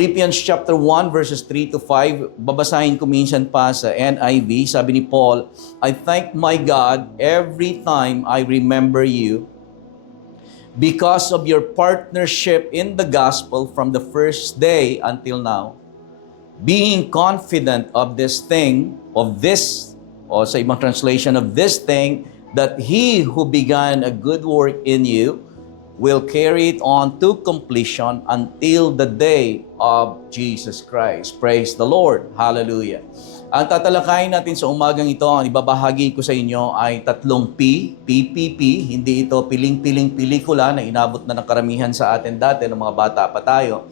Philippians chapter 1 verses 3 to 5, babasahin ko minsan pa sa NIV. Sabi ni Paul, I thank my God every time I remember you because of your partnership in the gospel from the first day until now, being confident of this thing, o sa ibang translation of this thing, that he who began a good work in you will carry it on to completion until the day of Jesus Christ. Praise the Lord. Hallelujah. Ang tatalakayin natin sa umagang ito, ang ibabahagi ko sa inyo ay tatlong P, PPP. Hindi ito piling-piling pelikula na inabot na ng karamihan sa atin dati ng mga bata pa tayo.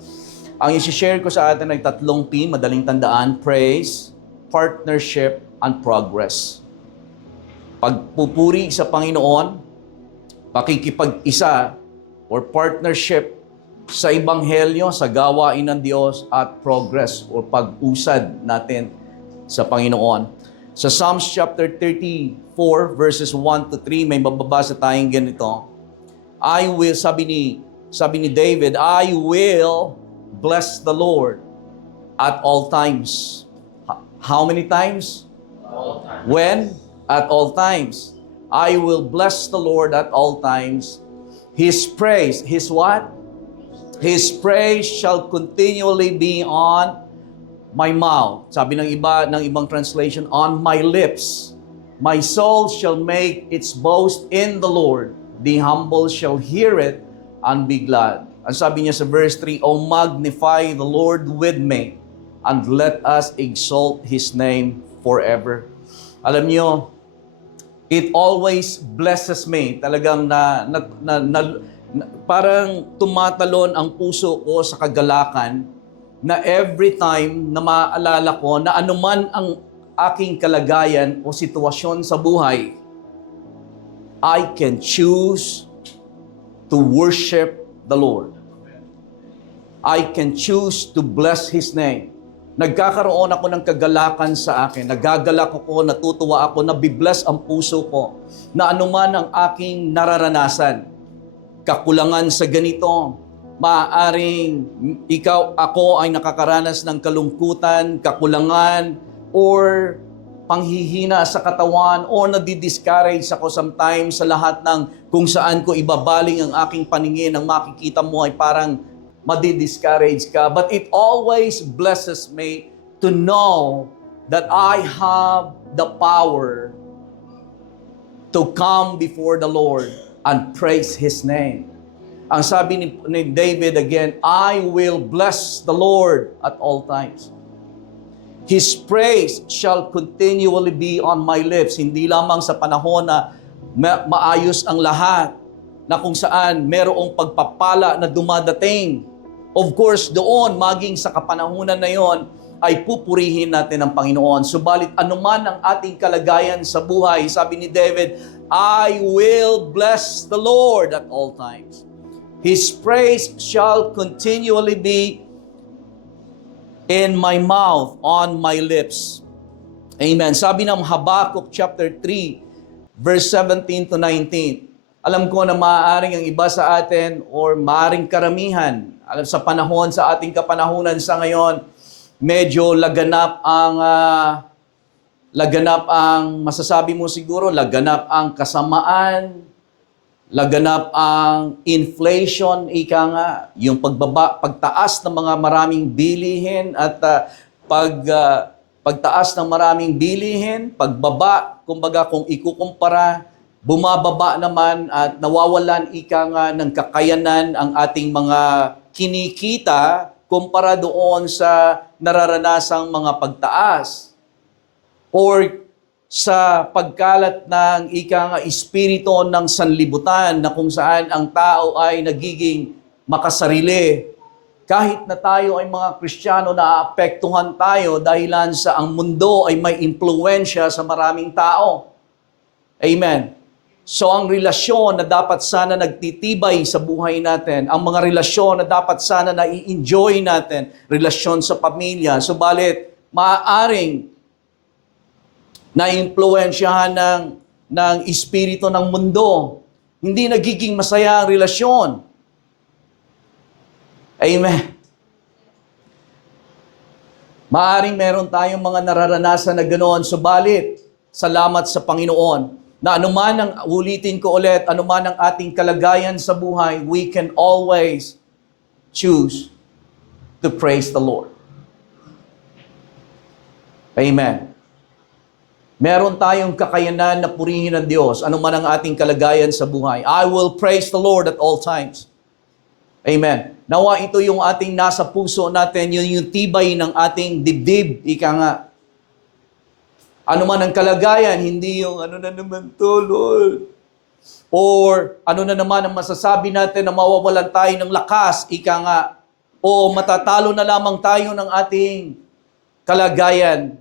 Ang isi-share ko sa atin ay tatlong P, madaling tandaan, praise, partnership, and progress. Pagpupuri sa Panginoon, pakikipag-isa, or partnership sa Ebanghelyo, sa gawain ng Diyos, at progress o pag-usad natin sa Panginoon. Sa Psalms chapter 34 verses 1 to 3, may mababasa tayong ganito. Sabi ni David, I will bless the Lord at all times. How many times? All times. When? At all times. I will bless the Lord at all times. His praise, His what? His praise shall continually be on my mouth. Sabi ng ibang translation, on my lips. My soul shall make its boast in the Lord. The humble shall hear it and be glad. Ang sabi niya sa verse 3, O magnify the Lord with me, and let us exalt His name forever. Alam niyo, it always blesses me. Talagang parang tumatalon ang puso ko sa kagalakan na every time na maaalala ko na anuman ang aking kalagayan o sitwasyon sa buhay, I can choose to worship the Lord. I can choose to bless His name. Nagkakaroon ako ng kagalakan sa akin. Nagagalak ako, natutuwa ako, nabibless ang puso ko na anuman ang aking nararanasan. Kakulangan sa ganito, maaaring ako ay nakakaranas ng kalungkutan, kakulangan, or panghihina sa katawan, o nadi-discourage ako sometimes sa lahat ng kung saan ko ibabaling ang aking paningin, ang makikita mo ay parang madi-discourage ka. But it always blesses me to know that I have the power to come before the Lord and praise His name. Ang sabi ni David again, I will bless the Lord at all times. His praise shall continually be on my lips. Hindi lamang sa panahon na maayos ang lahat, na kung saan merong pagpapala na dumadating. Of course, doon, maging sa kapanahunan na yon, ay pupurihin natin ang Panginoon. Subalit anuman ang ating kalagayan sa buhay, sabi ni David, I will bless the Lord at all times. His praise shall continually be in my mouth, on my lips. Amen. Sabi ng Habakkuk chapter 3, verse 17 to 19. Alam ko na maaaring ang iba sa atin or maaaring karamihan, alam sa panahon, sa ating kapanahunan sa ngayon, medyo laganap ang masasabi mo siguro, laganap ang kasamaan, laganap ang inflation, ika nga, yung pagtaas ng mga maraming bilihin at pagtaas ng maraming bilihin, pagbaba, kumbaga kung ikukumpara, bumababa naman at nawawalan ika nga ng kakayanan ang ating mga kinikita kumpara doon sa nararanasang mga pagtaas. Or sa pagkalat ng ika nga espiritu ng sanlibutan na kung saan ang tao ay nagiging makasarili. Kahit na tayo ay mga Kristiyano, naapektuhan tayo dahilan sa ang mundo ay may impluwensya sa maraming tao. Amen. So ang relasyon na dapat sana nagtitibay sa buhay natin, ang mga relasyon na dapat sana na-i-enjoy natin, relasyon sa pamilya, subalit maaaring na-impluwensyahan ng espiritu ng mundo, hindi nagiging masaya ang relasyon. Amen. Maaring meron tayong mga nararanasan na ganoon, subalit, salamat sa Panginoon, na anuman ang, ulitin ko ulit, anuman ang ating kalagayan sa buhay, we can always choose to praise the Lord. Amen. Meron tayong kakayanan na purihin ng Diyos, anuman ang ating kalagayan sa buhay. I will praise the Lord at all times. Amen. Nawa ito yung ating nasa puso natin, yung tibay ng ating dibdib, ika nga. Ano man ang kalagayan, hindi yung ano na naman to, Lord. Or ano na naman ang masasabi natin na mawawalan tayo ng lakas, ika nga. O matatalo na lamang tayo ng ating kalagayan.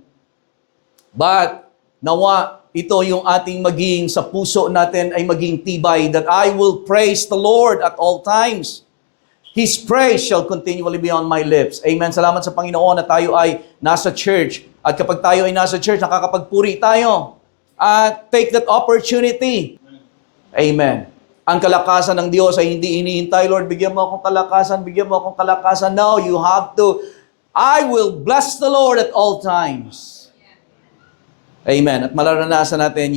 But nawa ito yung ating maging sa puso natin ay maging tibay, that I will praise the Lord at all times. His praise shall continually be on my lips. Amen. Salamat sa Panginoon na tayo ay nasa church. At kapag tayo ay nasa church, nakakapagpuri tayo. At take that opportunity. Amen. Ang kalakasan ng Diyos ay hindi iniintay, Lord, bigyan mo akong kalakasan, bigyan mo akong kalakasan. No, you have to. I will bless the Lord at all times. Amen. At mararanasan natin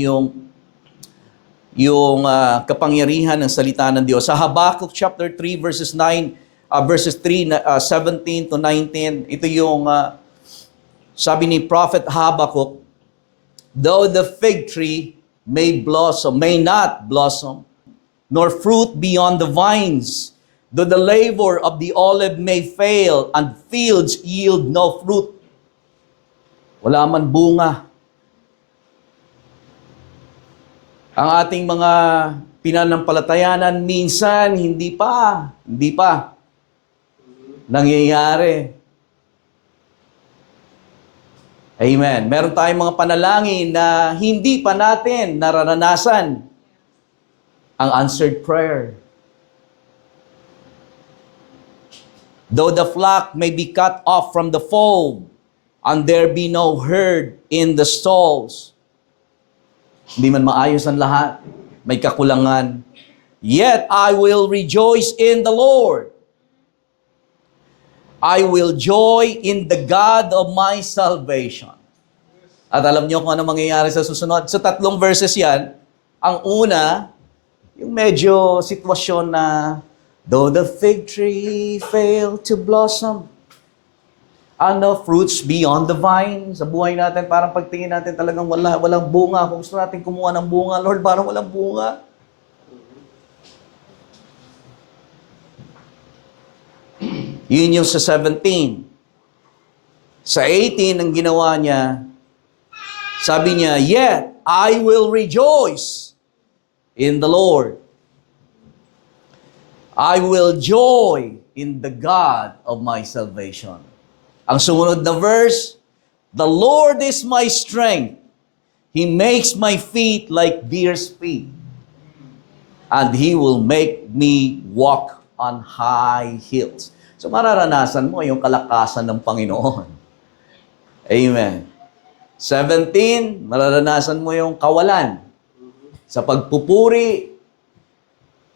yung kapangyarihan ng salita ng Diyos. Sa Habakkuk chapter 3 verses 9 verses 3 17 to 19, ito yung sabi ni Prophet Habakkuk, though the fig tree may not blossom, nor fruit be on the vines, though the labor of the olive may fail, and fields yield no fruit. Wala man bunga. Ang ating mga pinanampalatayanan minsan hindi pa nangyayari. Amen. Meron tayong mga panalangin na hindi pa natin nararanasan ang answered prayer. Though the flock may be cut off from the fold, and there be no herd in the stalls. Hindi man maayos ang lahat. May kakulangan. Yet I will rejoice in the Lord. I will joy in the God of my salvation. At alam niyo kung ano mangyayari sa susunod. Sa 3 verses yan, ang una, yung medyo sitwasyon na, though the fig tree fail to blossom, fruits beyond the vine. Sa buhay natin, parang pagtingin natin talagang walang bunga. Kung gusto natin kumuha ng bunga, Lord, parang walang bunga. Yun yung sa 17. Sa 18, ang ginawa niya, sabi niya, yet I will rejoice in the Lord. I will joy in the God of my salvation. Ang sumunod na verse, the Lord is my strength. He makes my feet like deer's feet. And He will make me walk on high hills. So mararanasan mo yung kalakasan ng Panginoon. Amen. 17, mararanasan mo yung kawalan. Sa pagpupuri,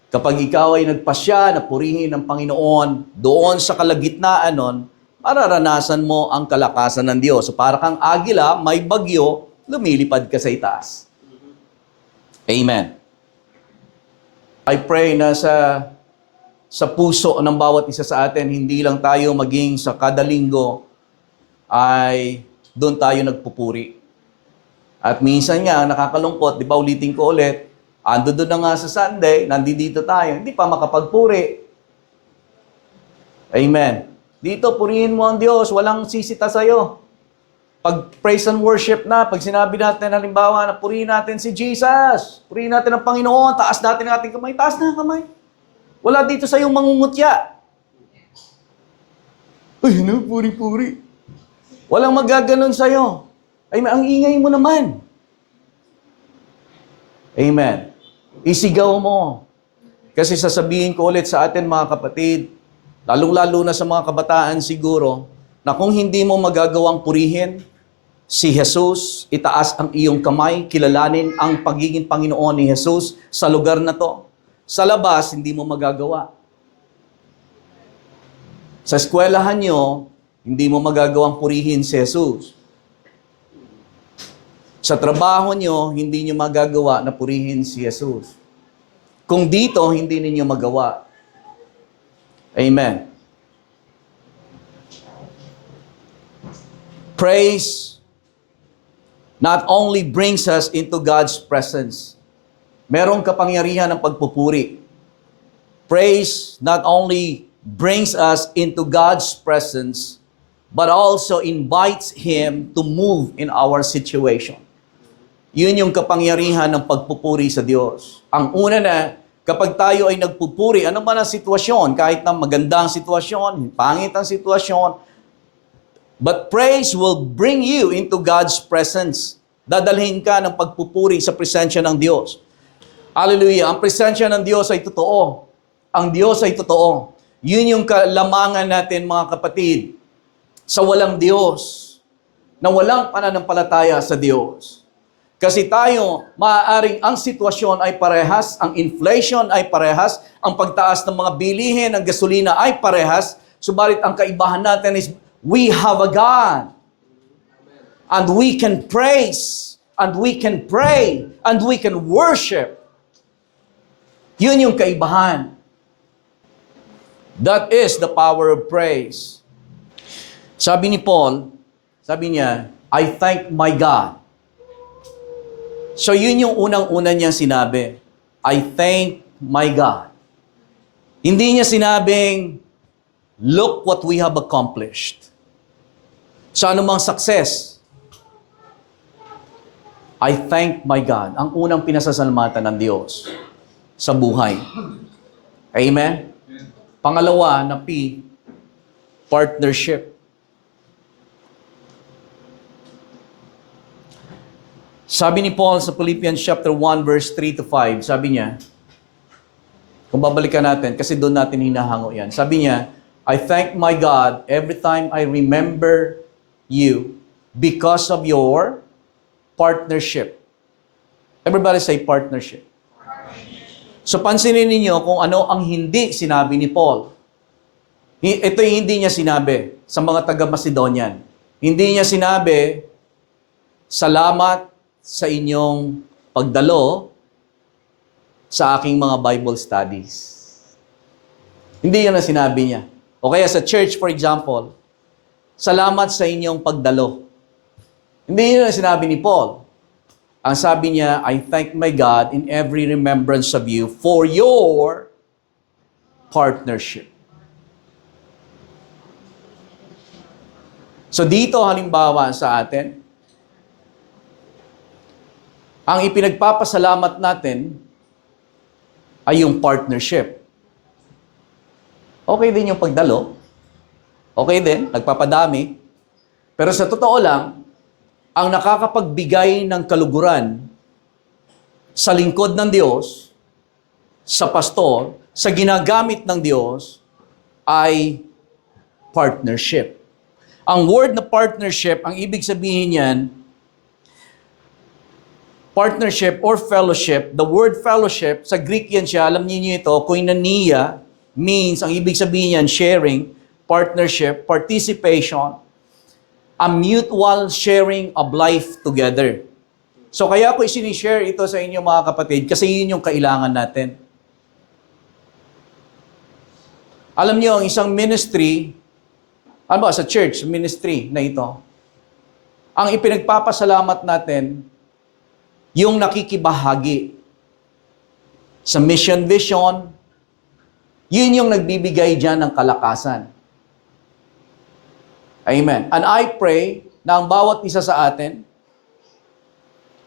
kapag ikaw ay nagpasya na purihin ng Panginoon, doon sa kalagitnaan nun, mararanasan mo ang kalakasan ng Diyos. So para kang agila, may bagyo, lumilipad ka sa itaas. Amen. I pray na sa puso ng bawat isa sa atin, hindi lang tayo maging sa kada linggo ay doon tayo nagpupuri. At minsan nga, nakakalungkot, di ba ulitin ko ulit, ando doon na nga sa Sunday, nandito tayo, hindi pa makapagpuri. Amen. Dito, purihin mo ang Diyos, walang sisita sa'yo. Pag praise and worship na, pag sinabi natin, halimbawa, na purihin natin si Jesus, purihin natin ang Panginoon, taas natin ang ating kamay, taas na ang kamay. Wala dito sa'yo mangungutya. Ay, ano, puri-puri. Walang magaganon sa'yo. Ay, ang ingay mo naman. Amen. Isigaw mo. Kasi sasabihin ko ulit sa atin, mga kapatid, lalong-lalo na sa mga kabataan siguro, na kung hindi mo magagawang purihin si Jesus, itaas ang iyong kamay, kilalanin ang pagiging Panginoon ni Jesus sa lugar na to. Sa labas, hindi mo magagawa. Sa eskwelahan nyo, hindi mo magagawang purihin si Jesus. Sa trabaho nyo, hindi nyo magagawa na purihin si Jesus. Kung dito, hindi ninyo magawa. Amen. Praise not only brings us into God's presence. Merong kapangyarihan ng pagpupuri. Praise not only brings us into God's presence, but also invites Him to move in our situation. Yun yung kapangyarihan ng pagpupuri sa Diyos. Ang una na, kapag tayo ay nagpupuri, ano man ang sitwasyon, kahit na magandang sitwasyon, pangit ang sitwasyon, but praise will bring you into God's presence. Dadalhin ka ng pagpupuri sa presensya ng Diyos. Hallelujah. Ang presensya ng Diyos ay totoo. Ang Diyos ay totoo. Yun yung kalamangan natin, mga kapatid, sa walang Diyos, na walang pananampalataya sa Diyos. Kasi tayo, maaaring ang sitwasyon ay parehas, ang inflation ay parehas, ang pagtaas ng mga bilihin, ng gasolina ay parehas, subalit ang kaibahan natin is, we have a God. And we can praise, and we can pray, and we can worship. Yun yung kaibahan. That is the power of praise. Sabi ni Paul, sabi niya, I thank my God. So yun yung unang-una niyang sinabi. I thank my God. Hindi niya sinabing, look what we have accomplished. Sa anumang success, I thank my God. Ang unang pinasasalamatan ng Diyos sa buhay. Amen? Pangalawa na P, partnership. Sabi ni Paul sa Philippians chapter 1 verse 3 to 5, sabi niya, kung babalikan natin, kasi doon natin hinahango yan. Sabi niya, I thank my God every time I remember you because of your partnership. Everybody say partnership. So pansinin ninyo kung ano ang hindi sinabi ni Paul. Ito yung hindi niya sinabi sa mga taga-Macedonian. Hindi niya sinabi, salamat sa inyong pagdalo sa aking mga Bible studies. Hindi yan ang sinabi niya. O kaya sa church, for example, salamat sa inyong pagdalo. Hindi yan ang sinabi ni Paul. Ang sabi niya, I thank my God in every remembrance of you for your partnership. So dito halimbawa sa atin, ang ipinagpapasalamat natin ay yung partnership. Okay din yung pagdalo. Okay din, nagpapadami. Pero sa totoo lang, ang nakakapagbigay ng kaluguran sa lingkod ng Diyos, sa pastor, sa ginagamit ng Diyos, ay partnership. Ang word na partnership, ang ibig sabihin niyan, partnership or fellowship, the word fellowship, sa Greek yan siya, alam niyo ito, koinonia means, ang ibig sabihin yan, sharing, partnership, participation, a mutual sharing of life together. So kaya ko isinishare ito sa inyo mga kapatid, kasi yun yung kailangan natin. Alam niyo, ang isang ministry, ano ba, sa church, ministry na ito, ang ipinagpapasalamat natin, yung nakikibahagi sa mission vision, yun yung nagbibigay dyan ng kalakasan. Amen. And I pray na ang bawat isa sa atin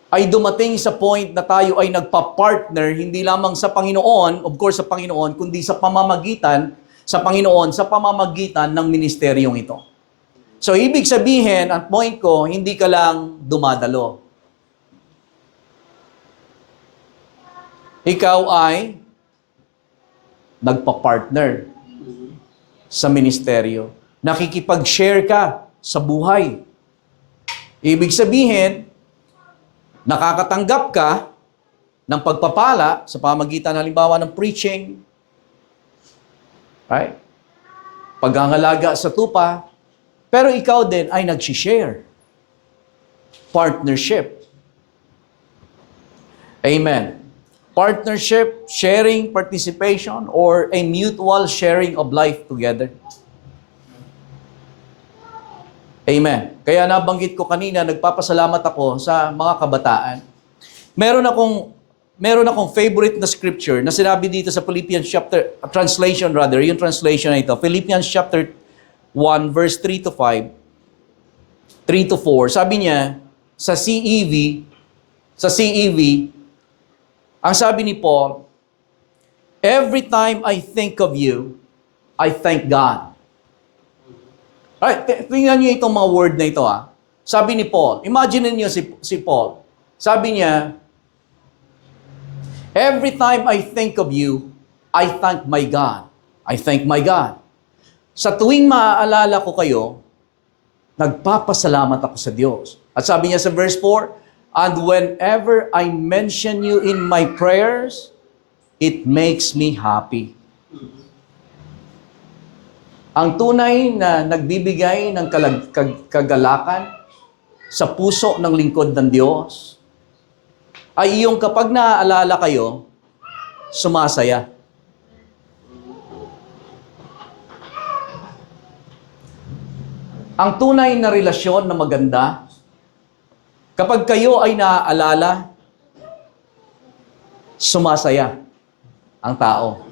ay dumating sa point na tayo ay nagpa-partner, hindi lamang sa Panginoon, of course sa Panginoon, kundi sa pamamagitan sa Panginoon, sa pamamagitan ng ministeryong ito. So, ibig sabihin, at point ko, hindi ka lang dumadalo. Ikaw ay nagpa-partner sa ministeryo. Nakikipag-share ka sa buhay. Ibig sabihin, nakakatanggap ka ng pagpapala sa pamagitan halimbawa ng preaching, right? Paghangalaga sa tupa, Pero ikaw din ay nag-share. Partnership. Amen. Partnership, sharing, participation, or a mutual sharing of life together. Amen. Kaya nabanggit ko kanina, nagpapasalamat ako sa mga kabataan. Meron akong favorite na scripture na sinabi dito sa Philippians translation, yung translation na ito. Philippians chapter 1, verse 3 to 5, 3 to 4. Sabi niya, sa CEV, ang sabi ni Paul, every time I think of you, I thank God. Alright, tingnan niyo itong mga word na ito. Sabi ni Paul, imagine niyo si Paul. Sabi niya, every time I think of you, I thank my God. I thank my God. Sa tuwing maaalala ko kayo, nagpapasalamat ako sa Diyos. At sabi niya sa verse 4, and whenever I mention you in my prayers, it makes me happy. Ang tunay na nagbibigay ng kagalakan sa puso ng lingkod ng Diyos ay yung kapag naaalala kayo, sumasaya. Ang tunay na relasyon na maganda, kapag kayo ay naaalala, sumasaya ang tao.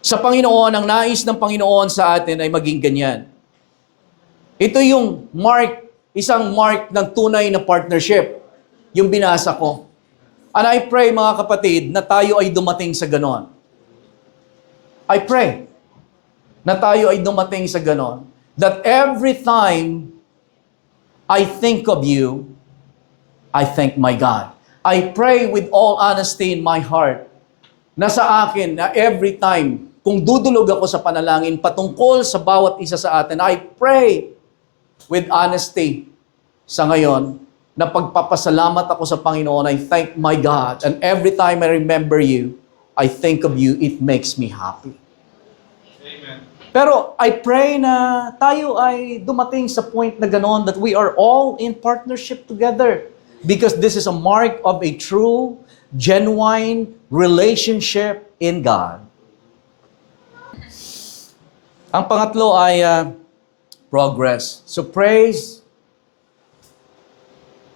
Sa Panginoon, ang nais ng Panginoon sa atin ay maging ganyan. Ito yung isang mark ng tunay na partnership, yung binasa ko. And I pray, mga kapatid, na tayo ay dumating sa ganon. I pray na tayo ay dumating sa ganon. That every time I think of you, I thank my God. I pray with all honesty in my heart na sa akin, na every time, kung dudulog ako sa panalangin patungkol sa bawat isa sa atin, I pray with honesty sa ngayon na pagpapasalamat ako sa Panginoon. I thank my God. And every time I remember you, I think of you, it makes me happy. Amen. Pero I pray na tayo ay dumating sa point na ganon that we are all in partnership together. Because this is a mark of a true, genuine relationship in God. Ang pangatlo ay progress. So praise.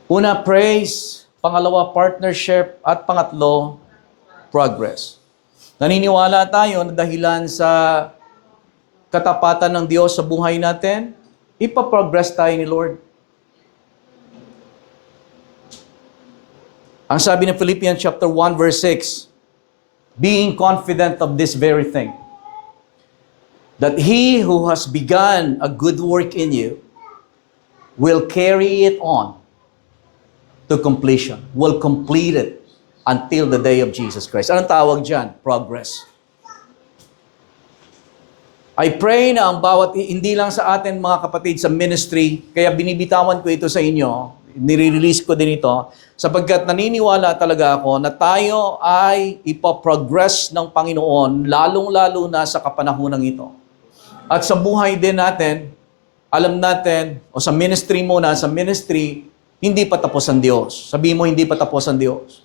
Una, praise. Pangalawa, partnership. At pangatlo, progress. Naniniwala tayo na dahilan sa katapatan ng Diyos sa buhay natin, ipaprogress tayo ni Lord. Ang sabi ng Philippians chapter 1 verse 6, being confident of this very thing, that He who has begun a good work in you will carry it on to completion, will complete it until the day of Jesus Christ. Anong tawag dyan? Progress. I pray na ang bawat, hindi lang sa atin mga kapatid sa ministry, kaya binibitawan ko ito sa inyo, nire-release ko din ito, sapagkat naniniwala talaga ako na tayo ay ipaprogress ng Panginoon, lalong-lalo na sa kapanahonang ito. At sa buhay din natin, alam natin, o sa ministry muna, sa ministry, hindi pa tapos ang Diyos. Sabihin mo, hindi pa tapos ang Diyos.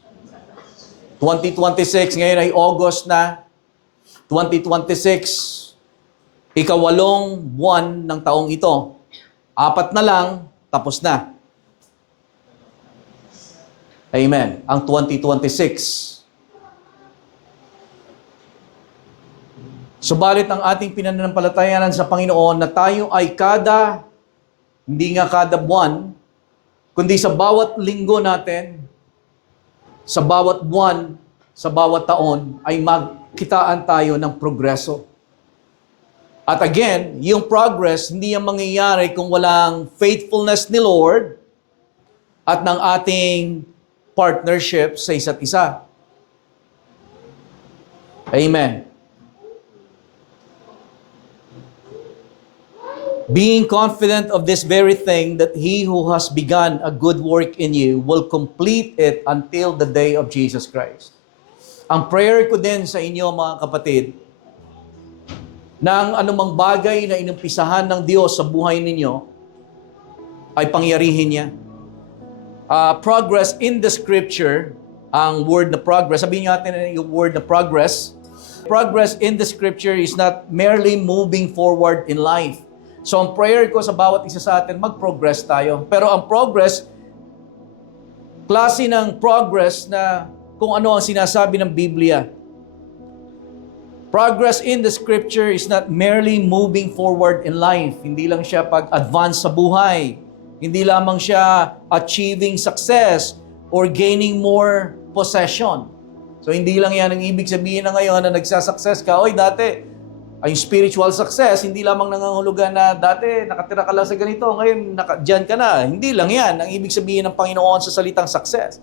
2026, ngayon ay August na. 2026, ikawalong buwan ng taong ito. 4 na lang, tapos na. Amen. Ang 2026. Subalit ang ating pinanampalatayanan sa Panginoon na tayo ay hindi nga kada buwan, kundi sa bawat linggo natin, sa bawat buwan, sa bawat taon, ay magkitaan tayo ng progreso. At again, yung progress, hindi yung mangyayari kung walang faithfulness ni Lord at ng ating partnership sa isa't isa. Amen. Being confident of this very thing, that He who has begun a good work in you will complete it until the day of Jesus Christ. Ang prayer ko din sa inyo mga kapatid, ng anumang bagay na inumpisahan ng Diyos sa buhay ninyo, ay pangyarihin niya. Progress in the Scripture, ang word na progress, sabihin natin yung word na progress. Progress in the Scripture is not merely moving forward in life. So ang prayer ko sa bawat isa sa atin, mag-progress tayo. Pero ang progress, klase ng progress na kung ano ang sinasabi ng Biblia. Progress in the Scripture is not merely moving forward in life. Hindi lang siya pag-advance sa buhay. Hindi lamang siya achieving success or gaining more possession. So hindi lang yan ang ibig sabihin na ngayon na nagsasuccess ka. Oy, dati, ay spiritual success, hindi lamang nangangahulugan na dati nakatira ka lang sa ganito, ngayon dyan ka na. Hindi lang yan ang ibig sabihin ng Panginoon sa salitang success.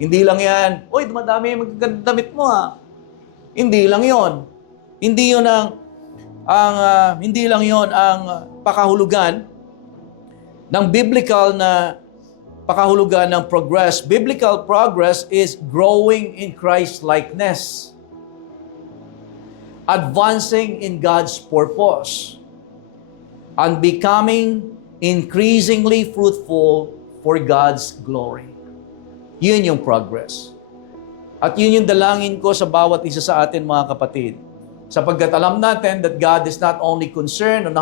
Hindi lang yan, oy, dumadami yung magagandang damit mo ha. Hindi lang yon. Hindi yon hindi lang yon ang pakahulugan ng biblical na pakahulugan ng progress. Biblical progress is growing in Christ-likeness. Advancing in God's purpose. And becoming increasingly fruitful for God's glory. Yun yung progress. At yun yung dalangin ko sa bawat isa sa atin, mga kapatid. Sapagkat alam natin that God is not only concerned on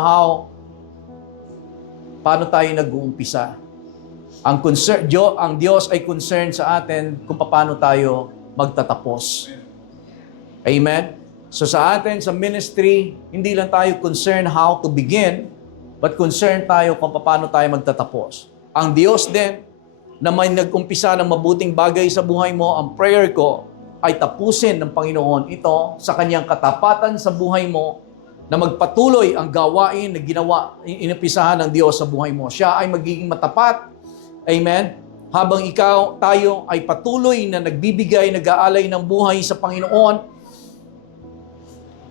paano tayo nag-uumpisa. Ang Diyos ay concerned sa atin kung paano tayo magtatapos. Amen? So sa atin, sa ministry, hindi lang tayo concerned how to begin, but concerned tayo kung paano tayo magtatapos. Ang Diyos din, na may nag-umpisa ng mabuting bagay sa buhay mo, ang prayer ko ay tapusin ng Panginoon ito sa kanyang katapatan sa buhay mo, na magpatuloy ang gawain na inumpisahan ng Diyos sa buhay mo. Siya ay magiging matapat. Amen? Habang tayo ay patuloy na nagbibigay, nag-aalay ng buhay sa Panginoon,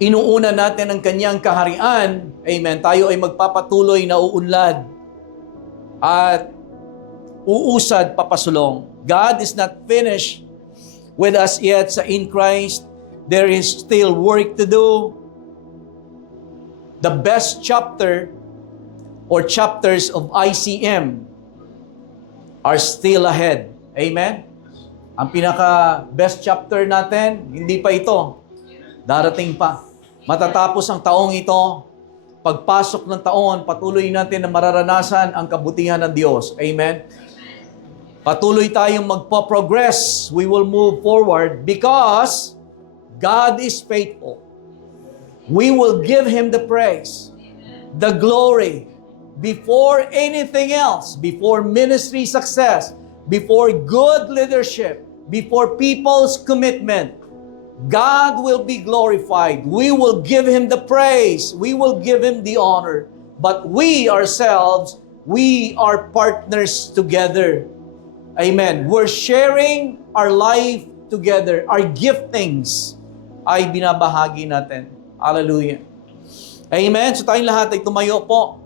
inuuna natin ang kanyang kaharian. Amen? Tayo ay magpapatuloy na uunlad at uusad papasulong. God is not finished with us yet. In Christ, there is still work to do. The best chapter or chapters of ICM are still ahead. Amen? Ang pinaka-best chapter natin, hindi pa ito. Darating pa. Matatapos ang taong ito. Pagpasok ng taon, patuloy natin na mararanasan ang kabutihan ng Diyos. Amen? Patuloy tayong magpo-progress. We will move forward because God is faithful. We will give Him the praise, the glory, before anything else, before ministry success, before good leadership, before people's commitment. God will be glorified. We will give Him the praise. We will give Him the honor. But we ourselves, we are partners together. Amen. We're sharing our life together. Our giftings ay binabahagi natin. Hallelujah. Amen. So tayong lahat ay tumayo po.